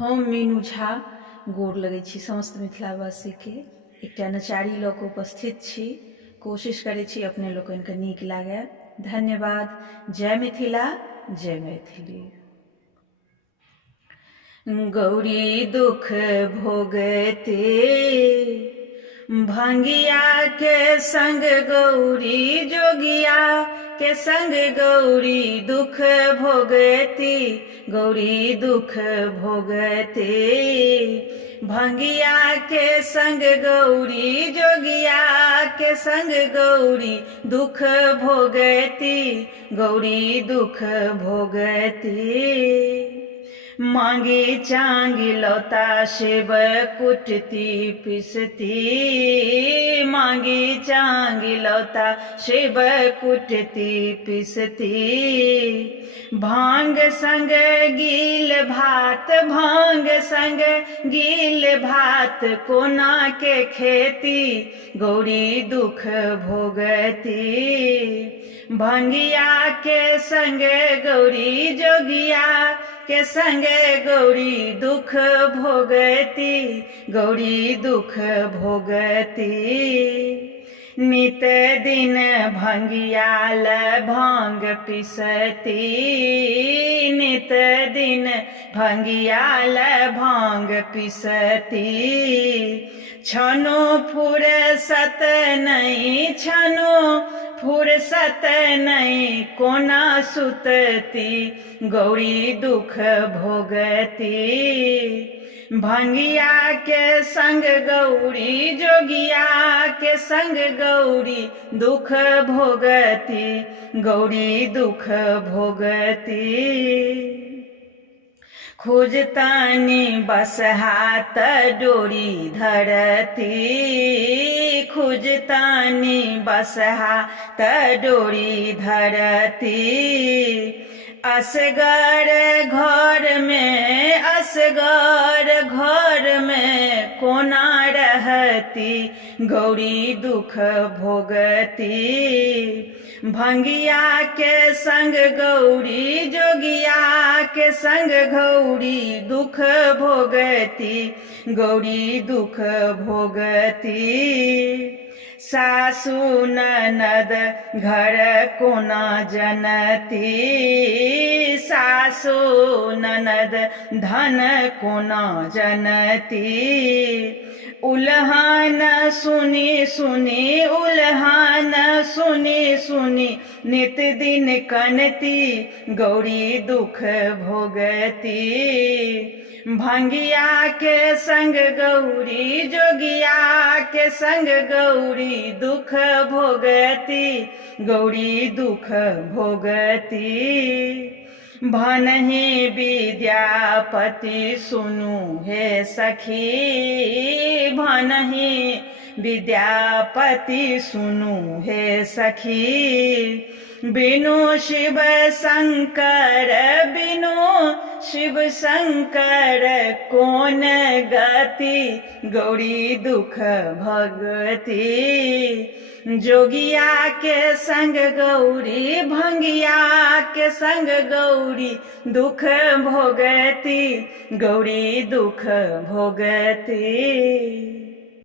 हम मीनू झा गोर लगै छी समस्त मिथिलावासी के। एकटा नचारी लऽ कऽ उपस्थित छी। कोशिश करै छी अपने लोकनिके नीक लागय। धन्यवाद। जय मिथिला, जय मैथिली। गौरी दुख भोगते भंगिया के संग गौरी जोगिया के संग गौरी दुख भोगती। गौरी दुख भोगते भंगिया के संग गौरी जोगिया के संग गौरी दुख भोगती। गौरी दुख भोगती। मांगी चांगी लौता शिव कुटती पिसती। मांगी चांगी लौता शिव कुटती पिसती। भांग संग गील भात भांग संग गील भात कोना के खेती। गौरी दुख भोगती। भंगिया के संग गौरी जोगिया के संग गौरी दुख भोगती। गौरी दुख भोगती। नित दिन भंगियाल भांग पिसती। नित दिन भंगियाल भांग पिसती। छनो फुरसत नहीं छनो फुरसत नहीं कोना सुतती। गौरी दुख भोगती। भंगिया के संग गौरी जोगिया के संग गौरी दुख भोगती। गौरी दुख भोगती। खोजतानी बस हाथ डोरी धरती। खोजतानी बस हाथ डोरी धरती। असगर घर में असगर घर में कोना रहती। गौरी दुख भोगती। भंगिया के संग गौरी जोगिया के संग गौरी दुख भोगती। गौरी दुख भोगती। सासु ननद घर कोना जनती। सासु ननद धन कोना जनती। उल्हान सुनी सुनी उल्हान सुनी सुनी नित दिन कनती। गौरी दुख भोगती। भंगिया के संग गौरी जोगिया के संग गौरी दुख भोगती। गौरी दुख भोगती। भनहि विद्यापति सुनु हे सखी। भनहि विद्यापति सुनु हे सखी। बिनु शिव शंकर बिनु शिव शंकर कौन गति। गौरी दुख भगती। जोगिया के संग गौरी भंगिया के संग गौरी दुख भोगती। गौरी दुख भोगती।